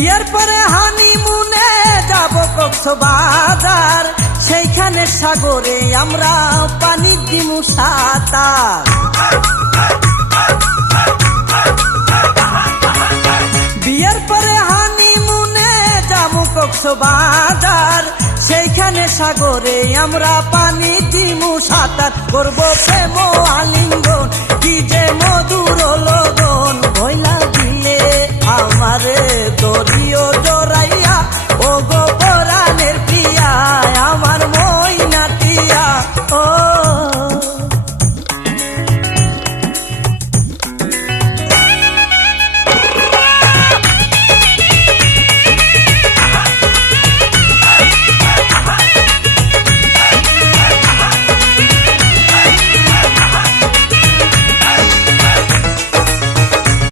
বিয়ের পরে হানিমুনে যাব কক্সবাজার, সেইখানে সাগরে আমরা পানি দিমু সাঁতার। বিয়ের পরে হানিমুনে যাব কক্সবাজার, সেইখানে সাগরে আমরা পানি দিমু সাঁতার। করবো প্রেম আলিঙ্গন, কি যে মধুর লগন।